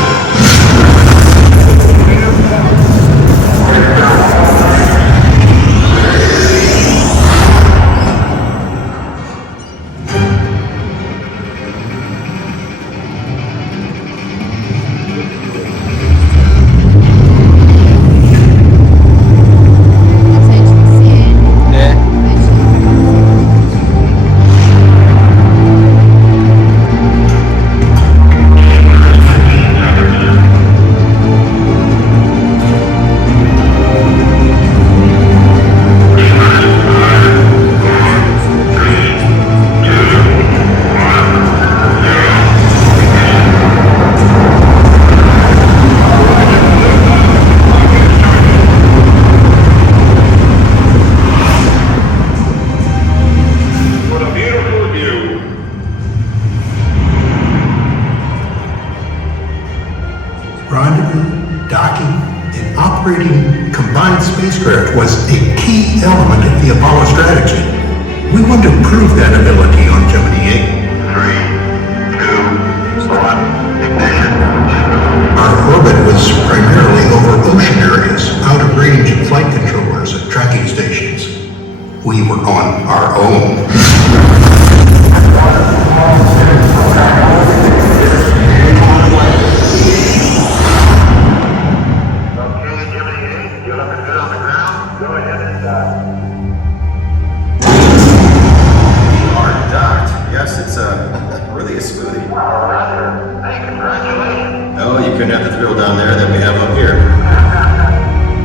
Spacecraft was a key element of the Apollo strategy. We want to prove that ability on Gemini 8. 3, 2, 1, ignition. Our orbit was primarily over ocean areas, out of range of flight controllers and tracking stations. We were on our own. Really a smoothie. Hey, congratulations. Oh, you couldn't have the thrill down there that we have up here.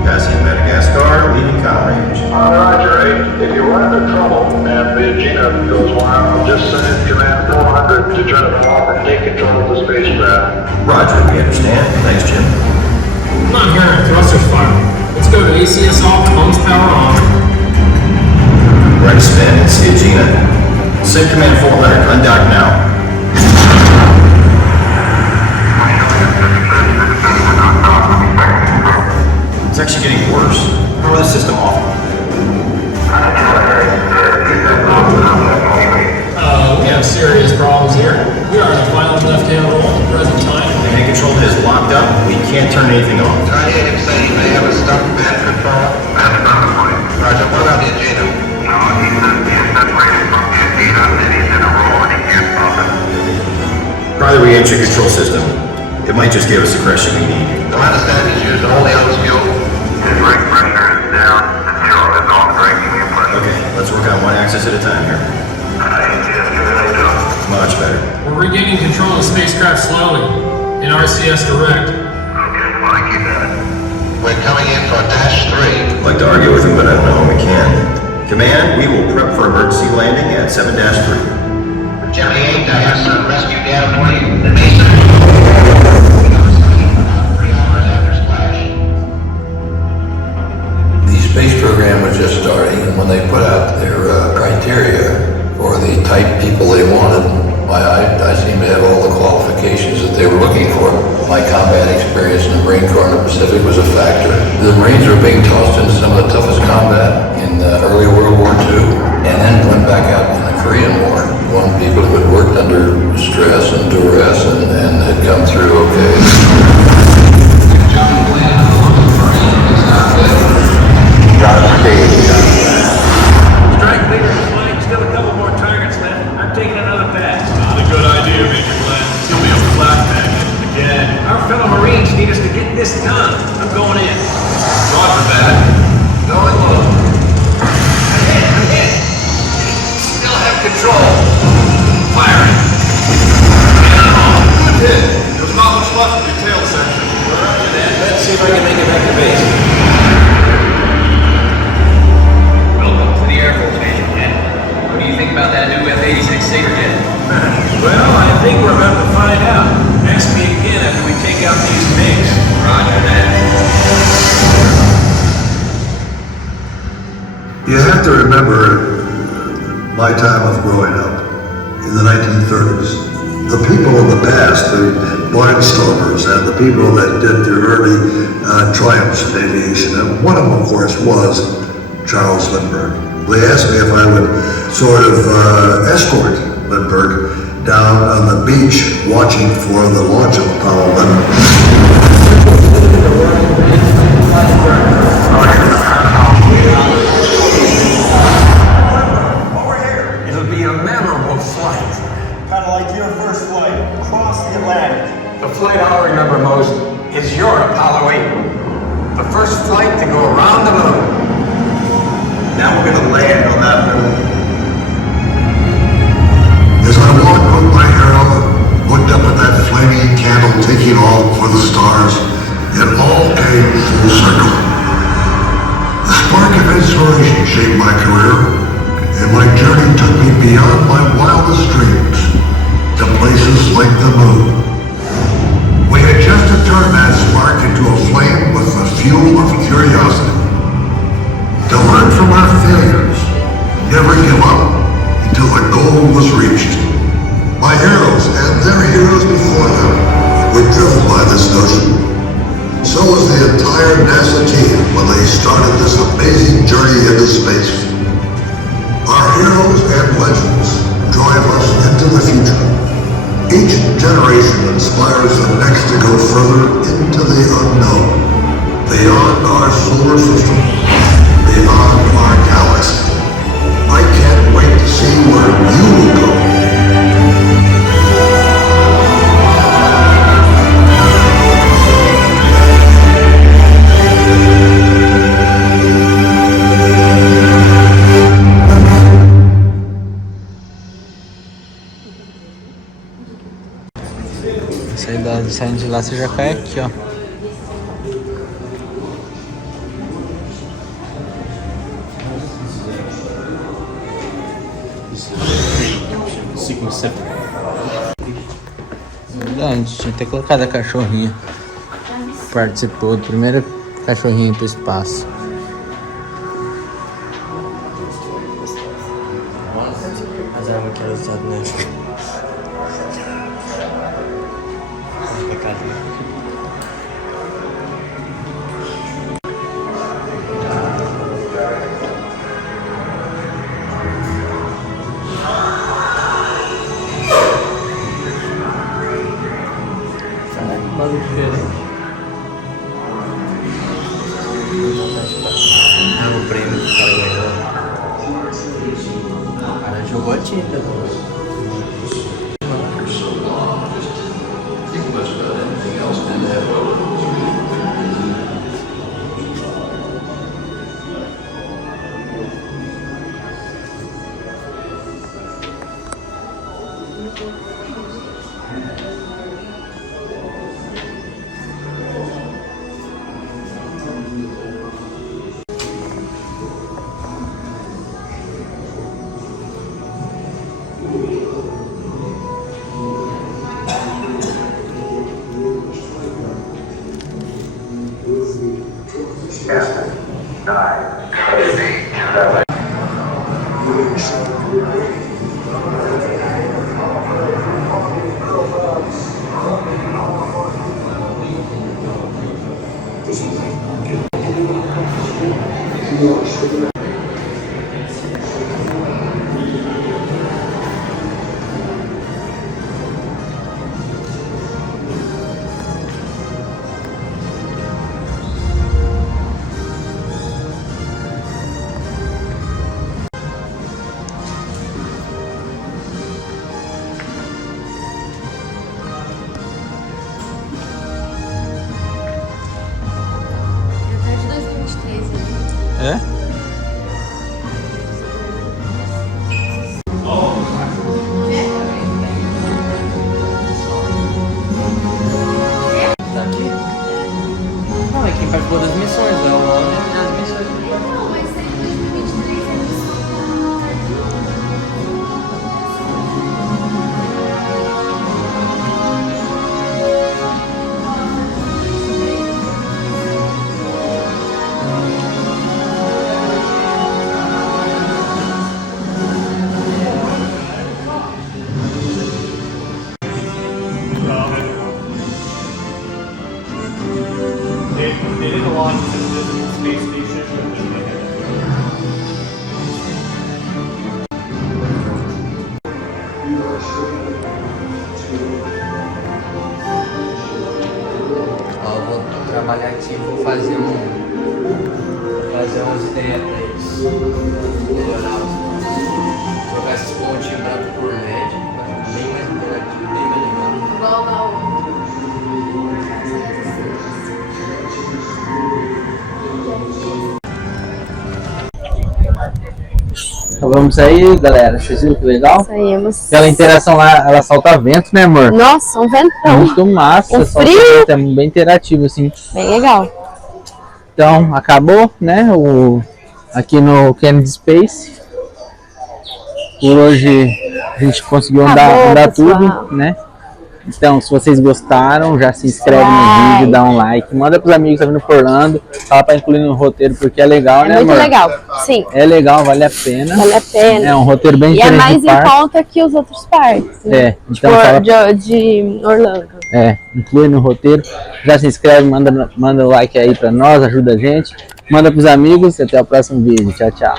Passing Madagascar, leaving Cal range. Roger, 8. If you run into trouble and the Gina goes wild, just send in command 400 to turn it off and take control of the spacecraft. Roger, we understand. Thanks, Jim. I'm not hearing thrusters fire. Let's go to ACS off, phones power on. Right spin and see a Gina. Send command 400, undock now. It's actually getting worse. Power the system off. We have serious problems here. We are in the final left-hand roll at the present time. The hand control is locked up. We can't turn anything off. I hear him say he may have a stuck band control. That's not the point. Roger, what about the Gina? No, he says he is separated from the Gina and he's in a roll and he can't stop it. Try the re-entry control system. It might just give us the correction we need. I understand he's used all the other fuel. His brake pressure is down to 0. It's all braking pressure. Okay, let's work on one axis at a time here. Much better. We're regaining control of the spacecraft slowly. In RCS direct. Okay, well, I keep at it. We're coming in for dash 3. I'd like to argue with him, but I don't know when we can. Command, we will prep for emergency landing at 7-3. Gemini 8, I have some rescue data for you. The Mesa. 3 hours after splash. The space program was just starting, and when they put out their criteria for the type people they wanted, I seem to have all the qualifications that they were looking for. My combat experience in the Marine Corps in the Pacific was a factor. The Marines were being tossed into some of the toughest combat in early World War II, and then went back out in the Korean War. One people who had worked under stress and duress and had come through okay. Strike leader is flying. Still a couple more targets left. I'm taking another pass. Not a good idea, Major Glenn. It's gonna be a flat pack again. Our fellow Marines need us to get this done. I'm going in. Roger that. Going low. I'm hit. Still have control. Firing. Good hit. There's not much left in your tail section. Roger that. Let's see if I can make it back to base. Welcome to the Air Force, Major Glenn. What do you think about that new F-86 Sabre jet? Well, I think we're about to find out. Ask me again after we take out these MiGs. Roger that. You have to remember my time of growing up in the 1930s. The people of the past, the barnstormers and the people that did their early triumphs in aviation, and one of them, of course, was Charles Lindbergh. They asked me if I would sort of escort Lindbergh down on the beach watching for the launch of Apollo 11. It'll be a memorable flight. Kind of like your first flight across the Atlantic. The flight I'll remember most is your Apollo 8. The first flight to go around the moon. Now we're going to land on that moon. As I walked with my arrow, looked up at that flaming candle taking off for the stars, it all came full circle. The spark of inspiration shaped my career, and my journey took me beyond my wildest dreams to places like the moon. We had just to turn that spark into a flame with the fuel of curiosity. To learn from our failures, never give up until the goal was reached. My heroes and their heroes before them were driven by this notion. So was the entire NASA team when they started this amazing journey into space. Our heroes and legends drive us into the future. Each generation inspires the next to go further into the unknown, beyond our solar system, beyond our galaxy. I can't wait to see where you will go. Saindo de lá, você já cai aqui, ó. Nossa. Verdade, tinha que ter colocado a cachorrinha. Participou do primeiro cachorrinho pro espaço. Mas era muito usado, né? Bagulho diferente. Ah, o prêmio que o cara ganhou. O cara jogou a tinta. É? Tá aqui? Não, é quem participou das missões, é o nome das missões. Não, mas é em 2023 a missão tá aqui. They didn't launch the space station. Ó, eu vou trabalhar aqui, vou fazer umas ideias pra eles. Melhorar os. Trocar esses pontinhos brancos por LED, pra ficar bem mais interativo, bem mais legal. Igual lá o. Então vamos sair, galera. Vocês viram que legal? Saímos. Aquela interação lá, ela solta vento, né, amor? Nossa, um ventão. Muito massa. Um solta frio. vento, é bem interativo, assim. Bem legal. Então, acabou, né? Aqui no Kennedy Space. Por hoje a gente conseguiu andar tudo, né? Então, se vocês gostaram, já se inscreve no vídeo, dá um like, manda pros amigos que estão vindo por Orlando, fala pra incluir no roteiro, porque é legal, né, muito amor? legal, sim. É legal, vale a pena. Vale a pena. É um roteiro bem diferente. E é mais de em parque. conta que os outros parques, né? É, então fala... de Orlando. É, inclui no roteiro, já se inscreve, manda o like aí pra nós, ajuda a gente. Manda pros amigos e até o próximo vídeo. Tchau, tchau.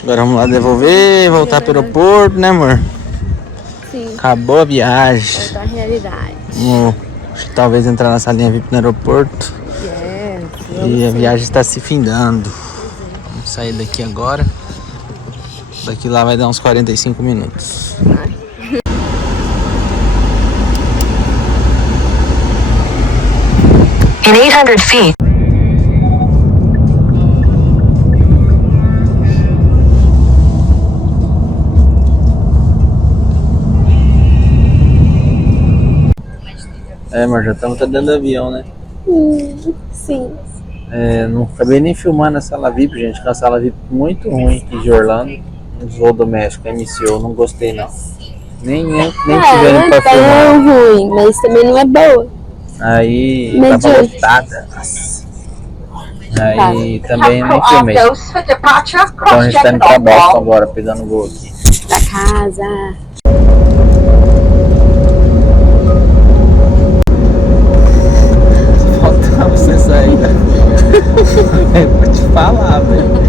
Agora vamos lá devolver, voltar pro aeroporto, né, amor? Sim. Acabou a viagem. Voltar à realidade. Vamos, acho que talvez entrar na salinha VIP no aeroporto. E a viagem está se findando. Vamos sair daqui agora. Daqui lá vai dar uns 45 minutos. In 800 feet. É, mas já estamos dentro do avião, né? Sim. É, não acabei nem filmando a sala VIP, gente, que é uma sala VIP muito ruim aqui de Orlando. Um voo doméstico, MCO, não gostei não. Nem não tiveram é pra filmar. tão ruim, mas também não é boa. Aí Mediante. tava lotada. Aí também nem filmei. Então a gente tá indo pra Boston agora, pegando voo aqui. Pra casa. Faltava você sair da é pra te falar, velho.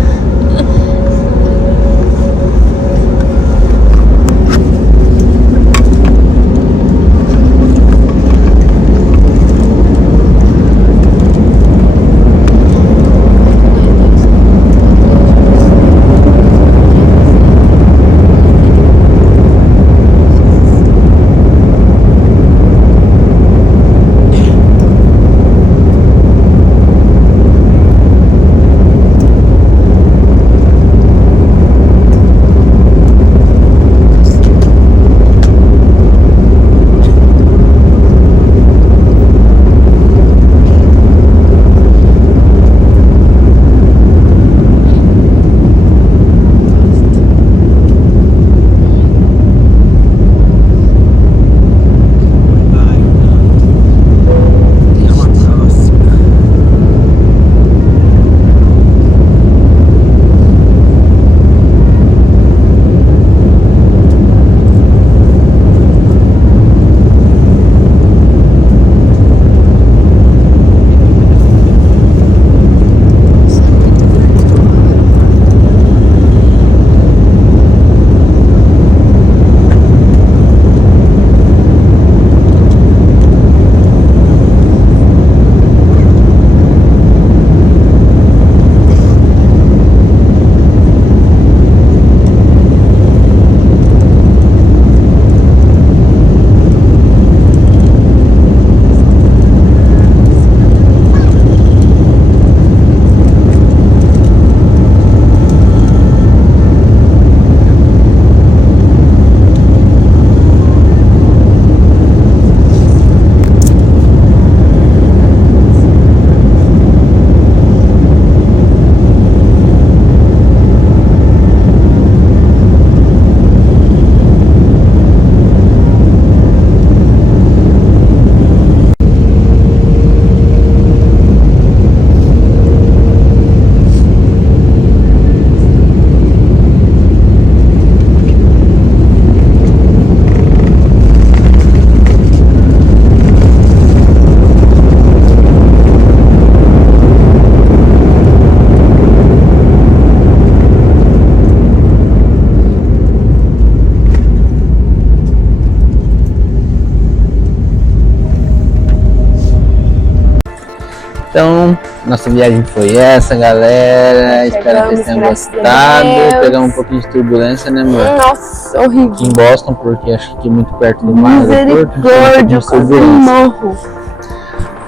Então, nossa viagem foi essa, galera. Espero que vocês tenham gostado. Pegamos um pouquinho de turbulência, né, amor? Nossa, horrível. Aqui em Boston, porque acho que aqui é muito perto do mar. Misericórdia, quase morro.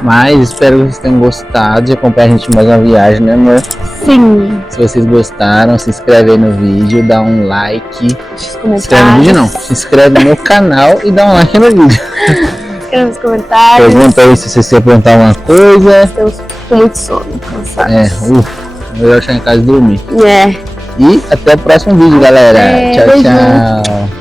Mas espero que vocês tenham gostado de acompanhar a gente em mais uma viagem, né, amor? Sim. Se vocês gostaram, se inscreve aí no vídeo, dá um like. Deixa os comentários. Se inscreve no vídeo não, se inscreve no canal e dá um like no vídeo. Escreve nos comentários. Pergunta aí se vocês querem perguntar alguma coisa. Estamos com muito sono, cansados. Melhor chegar em casa e dormir. É. E até o próximo vídeo, galera. Tchau, beijão. tchau.